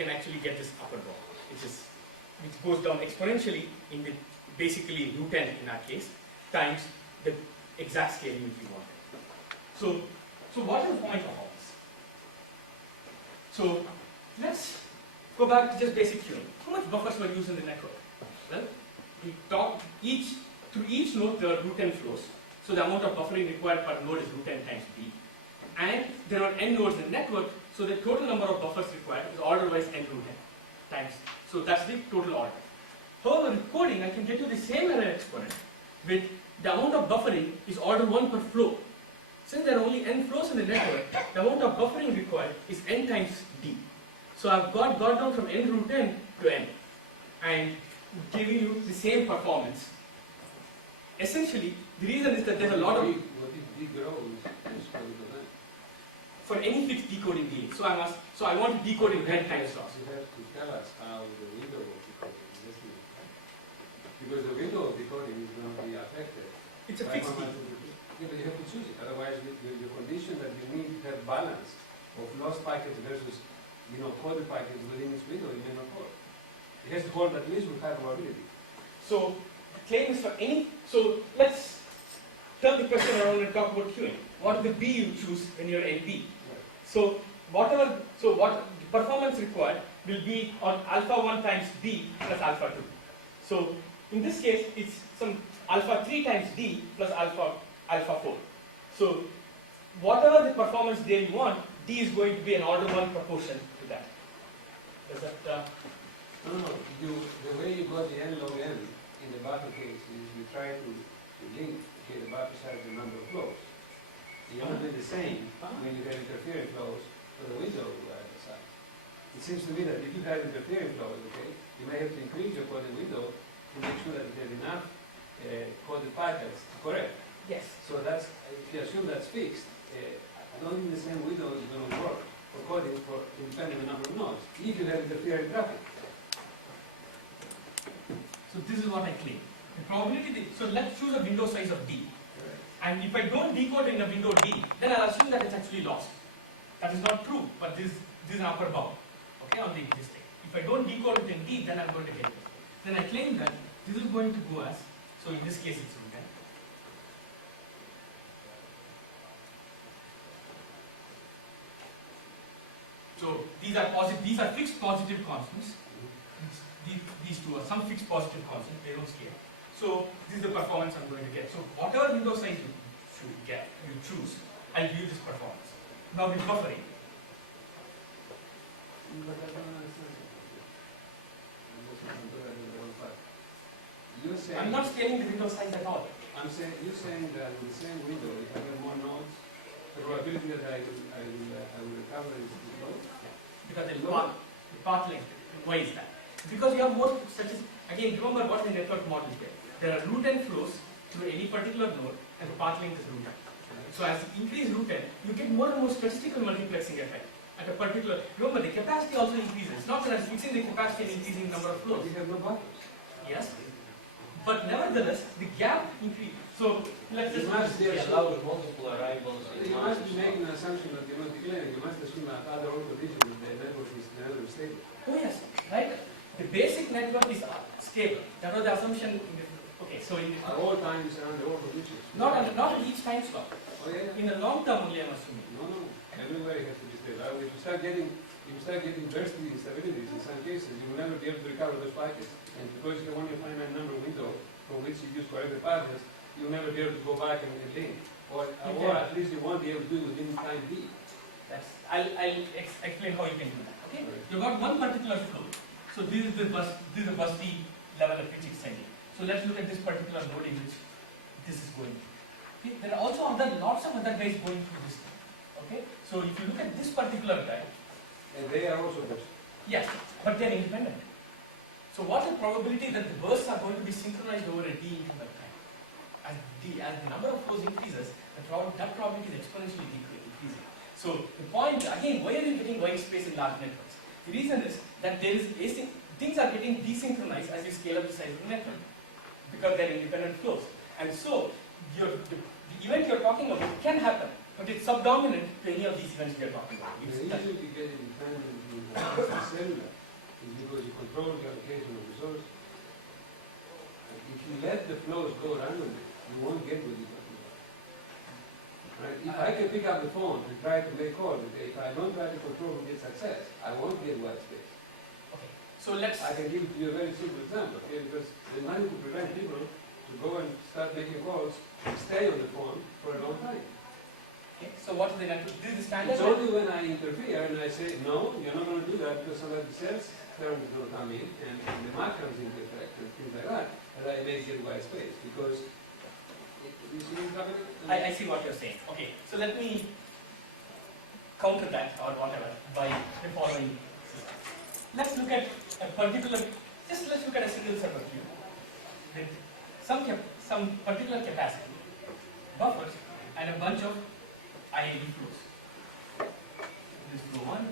actually get this upper bound, which goes down exponentially in the basically root n in our case times the exact scaling which we wanted. So what is the point of all this? So let's go back to just basic queuing. How much buffers were used in the network? Well, we talked through each node there are root n flows. So the amount of buffering required per node is root n times b. And there are n nodes in the network, so the total number of buffers required is order-wise n root n times. So that's the total order. However, with coding, I can get you the same error exponent with the amount of buffering is order 1 per flow. Since there are only n flows in the network, the amount of buffering required is n times d. So I've got down from n root n to n and giving you the same performance. Essentially, the reason is that there's a lot of... What if d grows and square root of n? For any fixed decoding delay. So I want to decode in n times loss. You have to tell us how the window of decoding is estimated. Because the window of decoding is going to be affected. It's a by fixed how much delay. of the- Yeah, but you have to choose it. Otherwise, the condition that you need to have balance of lost packets versus coded packets within its window, it may not hold. It has to hold at least with high probability. So the claim is for any. So let's turn the question around and talk about queuing. What is the B you choose when you're in B? So what the performance required will be on alpha 1 times D plus alpha 2. So in this case, it's some alpha 3 times D plus alpha 4. So whatever the performance there you want, D is going to be an order 1 proportion to that. Does that? No. The way you got the n log n in the buffer case is you try to link the buffer size to the number of flows. You want to do the same when you have interfering flows for the window size. It seems to me that if you have interfering flows, okay, you may have to increase your coded window to make sure that you have enough coded packets to correct. Yes. So that's, if you assume that's fixed, I don't think the same window is going to work for coding for independent number of nodes, if you have interfering traffic. So this is what I claim. The probability, so let's choose a window size of D. And if I don't decode in a window D, then I'll assume that it's actually lost. That is not true, but this is an upper bound, okay, on the existing. If I don't decode it in D, then I'm going to get it. Then I claim that this is going to go as, so in this case it's root n. So these are fixed positive constants. These two are some fixed positive constants, they don't scale. So this is the performance I'm going to get. So whatever window size you choose, I'll give you this performance. Now with buffering. I'm not scaling the window size at all. You're saying that in the same window, if I have more nodes, the probability that I will recover is low? Because the path length. Why is that? Because you have more statistics. Again, remember what the network model is there. There are root n flows through any particular node, and the path length is root n. So as you increase root n, you get more and more statistical multiplexing effect at a particular. Remember, the capacity also increases. It's not that I'm fixing the capacity and increasing the number of flows. We have no buffers. Yes, but nevertheless, the gap increases. So let's just allow multiple arrivals. You must be making an assumption that you're not declaring. You must assume that other all conditions that the network is stable. Oh yes, right. The basic network is stable. That was the assumption. Okay, so in At all times and under all conditions. not at each time slot. Oh yeah. In the long term only, I'm assuming. No. Everywhere it has to be stable. If you start getting bursty instabilities, in some cases, you will never be able to recover those packets. And because you have only a finite number window for which you use corrected paths, you'll never be able to go back and link. Or at least you won't be able to do it within time D. I'll explain how you can do that. Okay? You've got one particular flow. So this is the bus D level at which it's sending. So let's look at this particular node in which this is going. Okay? There are also lots of other guys going through this thing. Okay? So if you look at this particular guy, And they are also bursty. yes, but they're independent. So what's the probability that the bursts are going to be synchronized over a D interval time? As the number of flows increases, that probability is exponentially increasing. So the point, again, why are you getting white space in large networks? The reason is that things are getting desynchronized as you scale up the size of the network because they're independent flows. And so the event you're talking about can happen, but it's subdominant to any of these events we are talking about. The reason you get independent in the cellular is because you control the allocation of resources. And if you let the flows go randomly, you won't get what you're talking about. Right? If I can pick up the phone and try to make calls, okay, if I don't try to control who gets success, I won't get white space. Okay, so let's. I can give it to you a very simple example, okay, because the money to prevent people to go and start making calls and stay on the phone for a long time. Okay, so what is the network? This is the standard. It's only when I interfere and I say, no, you're not going to do that because somebody else term is going to come in and the mark comes into effect and things like that I may get white space because you see what's happening? I see what you're saying. Okay, so let me counter that or whatever by the following system. Let's look at a particular, let's look at a single server queue with some particular capacity, buffers, and a bunch of IAD flows. This flow 1.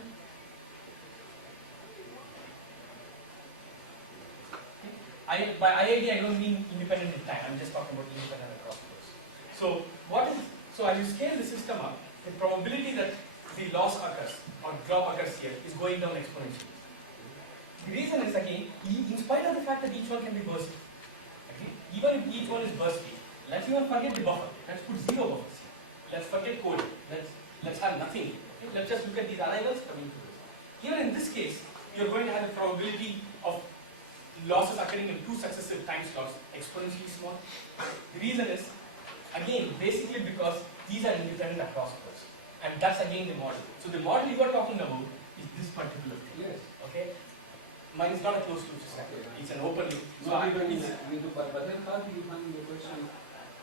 By IAD, I don't mean independent in time. I'm just talking about independent across flows. So as you scale the system up, the probability that the loss occurs or drop occurs here is going down exponentially. The reason is again, in spite of the fact that each one can be bursty, okay? Even if each one is bursty, Let's even forget the buffer. Let's put 0 buffers here. Let's forget coding. Let's have nothing here. Okay? Let's just look at these arrivals coming to this. Here in this case, you're going to have a probability of losses occurring in 2 successive time slots exponentially small. The reason is, again, basically because these are independent across curves. And that's again the model. So the model you are talking about is this particular thing. Yes. Okay? Mine is not a closed loop system. Okay. It's an open loop. So Not even in but then how do you handle the question?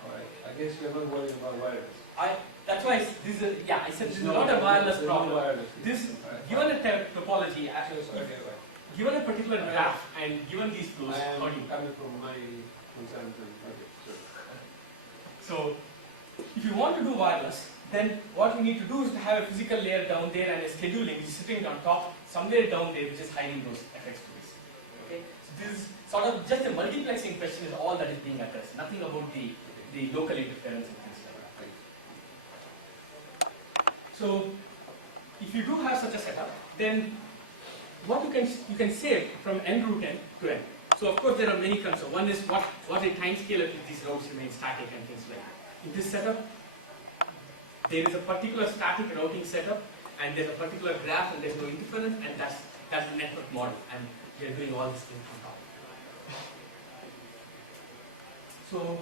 Alright, I guess you're not worried about wireless. that's why this is, I said this is not a wireless There's problem. No wireless. This, Alright. given a topology, Okay, right. given a particular graph, and given these flows, I how do you? am coming from my concerns and, okay, sure. So, if you want to do wireless, then what you need to do is to have a physical layer down there and a scheduling which is sitting on top, somewhere down there, which is hiding those effects space. Okay? So this is sort of just the multiplexing question is all that is being addressed. Nothing about the local interference and things like that. So, if you do have such a setup, then what you can save from n root n to n. So of course there are many concerns. One is what a time scale if these routes remain static and things like that. In this setup, there is a particular static routing setup, and there's a particular graph, and there's no interference, and that's the network model, and we are doing all these things on top. So,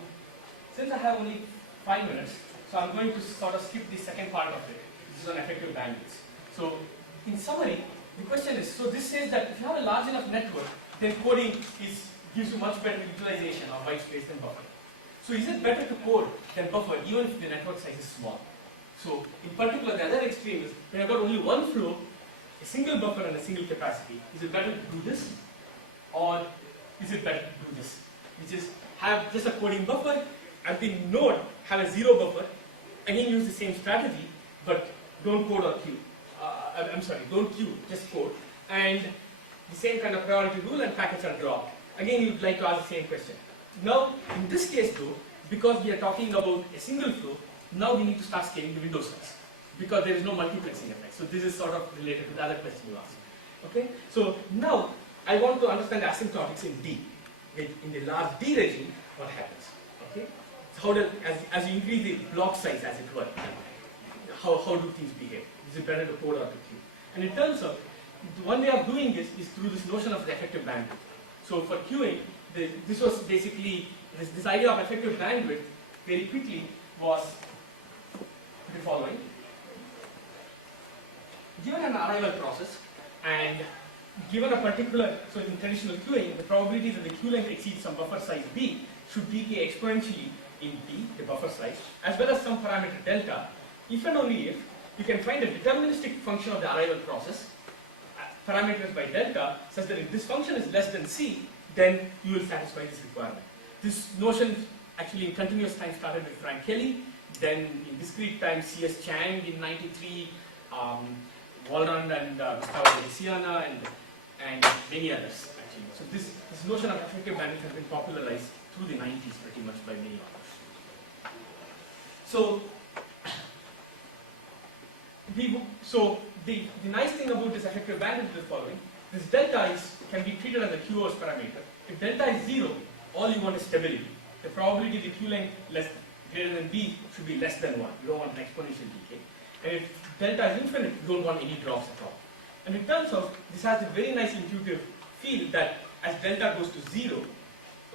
since I have only 5 minutes, so I'm going to sort of skip the second part of it, which is on effective bandwidth. So, in summary, the question is, so this says that if you have a large enough network, then coding gives you much better utilization of white space than buffer. So is it better to code than buffer even if the network size is small? So in particular, the other extreme is when I've got only one flow, a single buffer and a single capacity. Is it better to do this, or is it better to do this? Which is have just a coding buffer and the node have a 0 buffer. Again, use the same strategy, but don't code or queue. Don't queue, just code. And the same kind of priority rule, and packets are dropped. Again, you'd like to ask the same question. Now, in this case though, because we are talking about a single flow, now we need to start scaling the window size, because there is no multiplexing effect. So this is sort of related to the other question you asked. Okay? So now, I want to understand asymptotics in D. In the large D regime, what happens? Okay? So how does, as you increase the block size, as it were, how do things behave? Is it better to code or to queue? And it turns out, one way of doing this is through this notion of the effective bandwidth. So for queuing, this was basically, this idea of effective bandwidth very quickly was the following. Given an arrival process and given a particular, so in traditional queuing, the probability that the queue length exceeds some buffer size b should decay exponentially in b, the buffer size, as well as some parameter delta, if and only if you can find a deterministic function of the arrival process, parameters by delta, such that if this function is less than c, then you will satisfy this requirement. This notion actually in continuous time started with Frank Kelly, then in discrete time C.S. Chang in '93, Walrand and Gustavo de Luciana and many others actually. So this notion of effective bandwidth has been popularized through the 90s pretty much by many authors. So the nice thing about this effective bandwidth is the following. This delta can be treated as a QoS parameter. If delta is 0, all you want is stability. The probability the queue length greater than b should be less than 1. You don't want an exponential decay. And if delta is infinite, you don't want any drops at all. And it turns out this has a very nice intuitive feel that as delta goes to 0,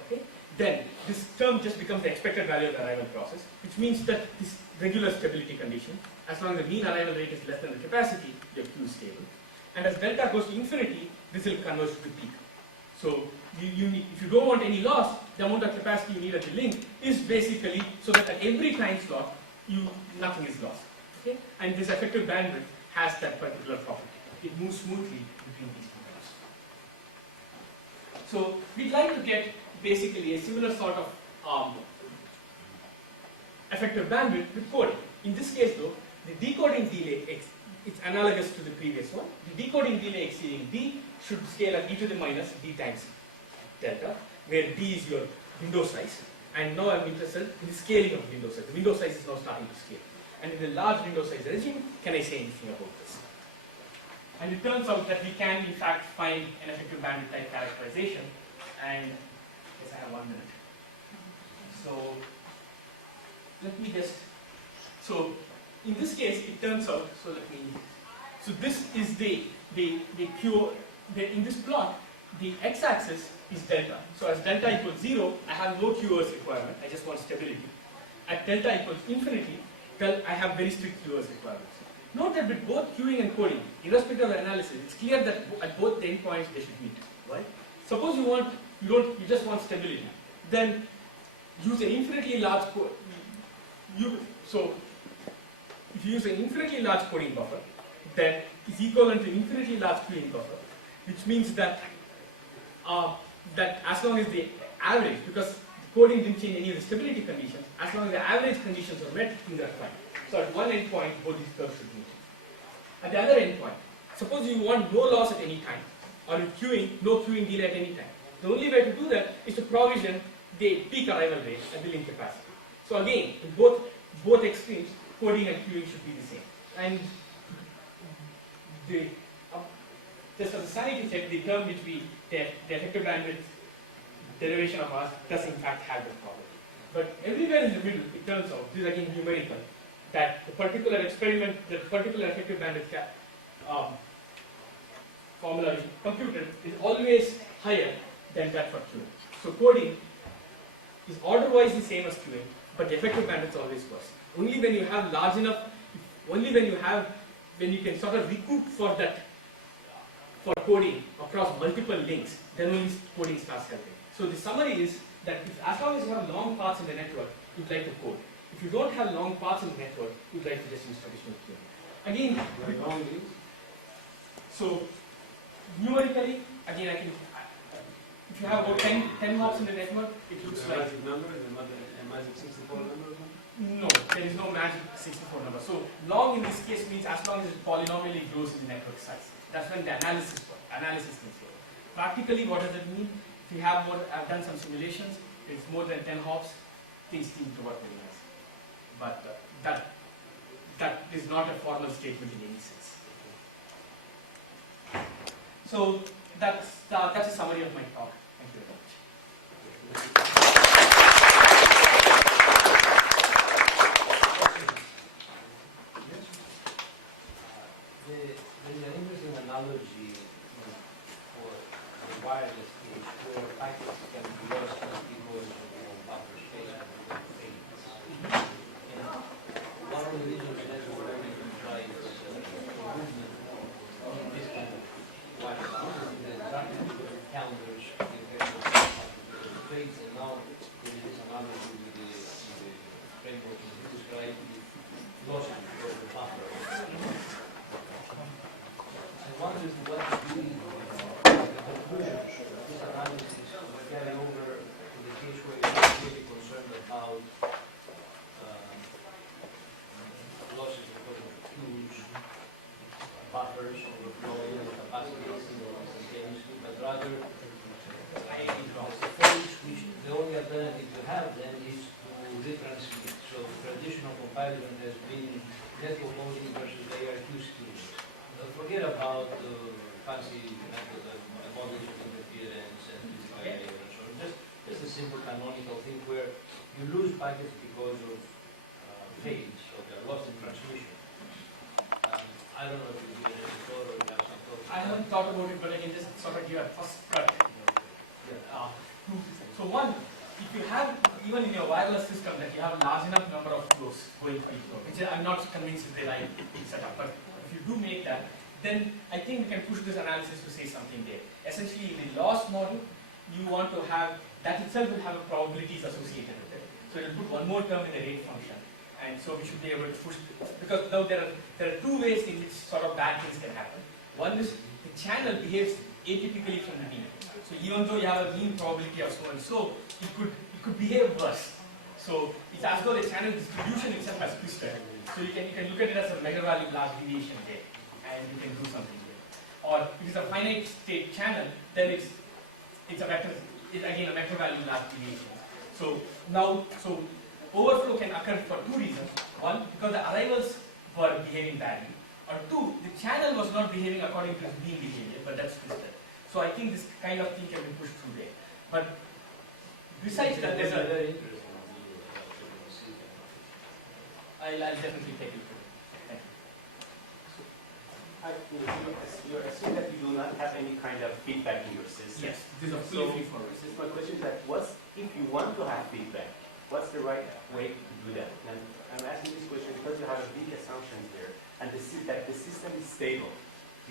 okay, then this term just becomes the expected value of the arrival process, which means that this regular stability condition, as long as the mean arrival rate is less than the capacity, your queue is stable. And as delta goes to infinity, this will converge to peak. So if you don't want any loss, the amount of capacity you need at the link is basically so that at every time slot, nothing is lost. Okay? And this effective bandwidth has that particular property. It moves smoothly between these two terms. So we'd like to get basically a similar sort of effective bandwidth with coding. In this case though, the decoding delay, it's analogous to the previous one. The decoding delay exceeding d should scale at e to the minus d times delta, where d is your window size. And now I'm interested in the scaling of the window size. The window size is now starting to scale. And in the large window size regime, can I say anything about this? And it turns out that we can in fact find an effective bandwidth type characterization. And yes, I have 1 minute. So let me just, so in this case it turns out, so this is the Q, in this plot, the x-axis is delta. So as delta equals 0, I have no QoS requirement, I just want stability. At delta equals infinity, well, I have very strict QoS requirements. Note that with both queuing and coding, irrespective of analysis, it's clear that at both the endpoints they should meet. Right? Suppose you just want stability, then use an infinitely large code. So if you use an infinitely large coding buffer, then is equivalent to infinitely large queuing buffer, which means that that as long as the average, because the coding didn't change any of the stability conditions, as long as the average conditions are met, things are fine. So at one endpoint, both these curves should meet. At the other endpoint, suppose you want no loss at any time, or in queuing, no queuing delay at any time. The only way to do that is to provision the peak arrival rate and the link capacity. So again, in both extremes, coding and queuing should be the same. And just as a sanity check, the term which the effective bandwidth derivation of ours does in fact have this problem. But everywhere in the middle, it turns out, this is again numerical, that the particular experiment, the particular effective bandwidth formula is computed is always higher than that for queuing. So coding is order-wise the same as queuing, but the effective bandwidth is always worse. Only when you have large enough, only when you can sort of recoup for that, for coding across multiple links, then only coding starts helping. So the summary is that as long as you have long paths in the network, you'd like to code. If you don't have long paths in the network, you'd like to just use traditional queuing. Again, so numerically, again, if you have about 10 hops in the network, it looks like... Magic number? Is a magic 64 number? No, there is no magic 64 number. So long in this case means as long as it polynomially grows in the network size. That's when the analysis can flow. Practically, what does it mean? If you have more, I've done some simulations, it's more than 10 hops, things seem to work very nice. But that is not a formal statement in any sense. So that's a summary of my talk. Thank you very much. There is an interesting analogy for the wireless case where packets can be lost just because of buffer space and things. And one of the reasons that we're learning to try is movement in this kind of wireless system is that calendars can get the space, and now there is this analogy with the framework you described with losses because of the buffer. One is what the conclusions of this analysis carry over to the case where you're really concerned about losses because of queues, buffers, overflowing, capacity, instantaneously, but rather the only alternative you have then is to retransmit. So traditional comparison has been network loading versus ARQ schemes. Forget about fancy models of interference and physical layer and so on. Just a simple canonical thing where you lose packets because of fades, so they're lost in transmission. I don't know if you give it a thought or you have some thoughts. I haven't thought about it, but I can just sort of give a first cut. So one, if you have, even in your wireless system, that you have a large enough number of flows going for each flow, which I'm not convinced is the right setup, but if you do make that, then I think we can push this analysis to say something there. Essentially, in the loss model, you want to have, that itself will have a probabilities associated with it. So it will put one more term in the rate function. And so we should be able to push, because now there are two ways in which sort of bad things can happen. One is the channel behaves atypically from the mean. So even though you have a mean probability of so and so, it could behave worse. So it's as though the channel distribution itself has twisted. So you can look at it as a mega value large deviation there, and you can do something there. Or if it's a finite state channel, then it's again a vector value large deviation. So now overflow can occur for two reasons. One, because the arrivals were behaving badly, or two, the channel was not behaving according to its mean behavior, but that's twisted. So I think this kind of thing can be pushed through there. But besides that, there's a... I'll definitely take it. Thank You assume that you do not have any kind of feedback in your you. system. Yes, this is a fully free form system. This is my question is that if you want to have feedback, what's the right way to do that? And I'm asking this question because you have a big assumption there, and that the system is stable.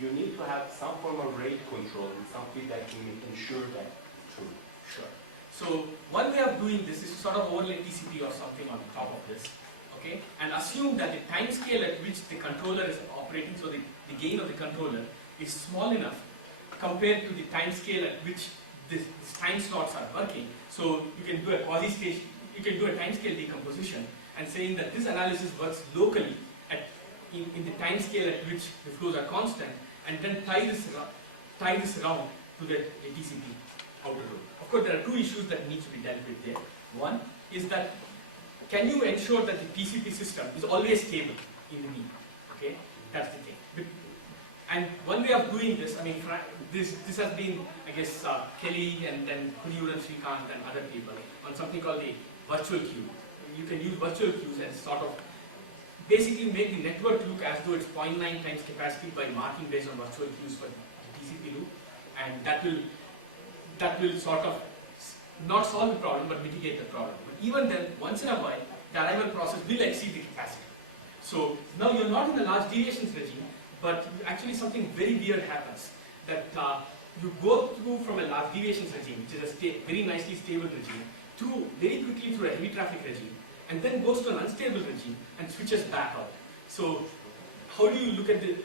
You need to have some form of rate control and some feedback to ensure that it's true. Sure. So one way of doing this is to sort of overlay TCP or something on top of this, okay? And assume that the time scale at which the controller is operating, so the gain of the controller is small enough compared to the time scale at which this time slots are working. So you can do a quasi-stage, you can do a time scale decomposition and saying that this analysis works locally in the time scale at which the flows are constant, and then tie this around to the TCP outer loop. Of course, there are two issues that need to be dealt with there. One is that can you ensure that the TCP system is always stable in the mean? Okay, that's the thing. And one way of doing this, I mean, this has been, I guess, Kelly and then Kuniyur and Srikanth and other people on something called the virtual queue. You can use virtual queues and sort of basically make the network look as though it's 0.9 times capacity by marking based on virtual queues for the TCP loop, and that will sort of not solve the problem but mitigate the problem. But even then, once in a while, the arrival process will exceed the capacity. So now you're not in a large deviations regime, but actually something very weird happens, that you go through from a large deviations regime, which is a very nicely stable regime, to very quickly through a heavy traffic regime, and then goes to an unstable regime and switches back out. So how do you look at you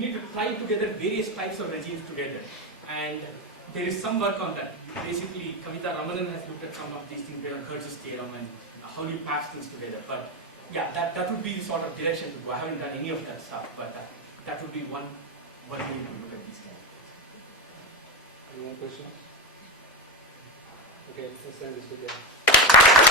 need to tie together various types of regimes together, and there is some work on that. Basically, Kavita Ramanan has looked at some of these things based on Hertz's theorem and how do you patch things together. But yeah, that would be the sort of direction to go. I haven't done any of that stuff, but that would be one way to look at these kind of things. Any more questions? Okay, let's end this together.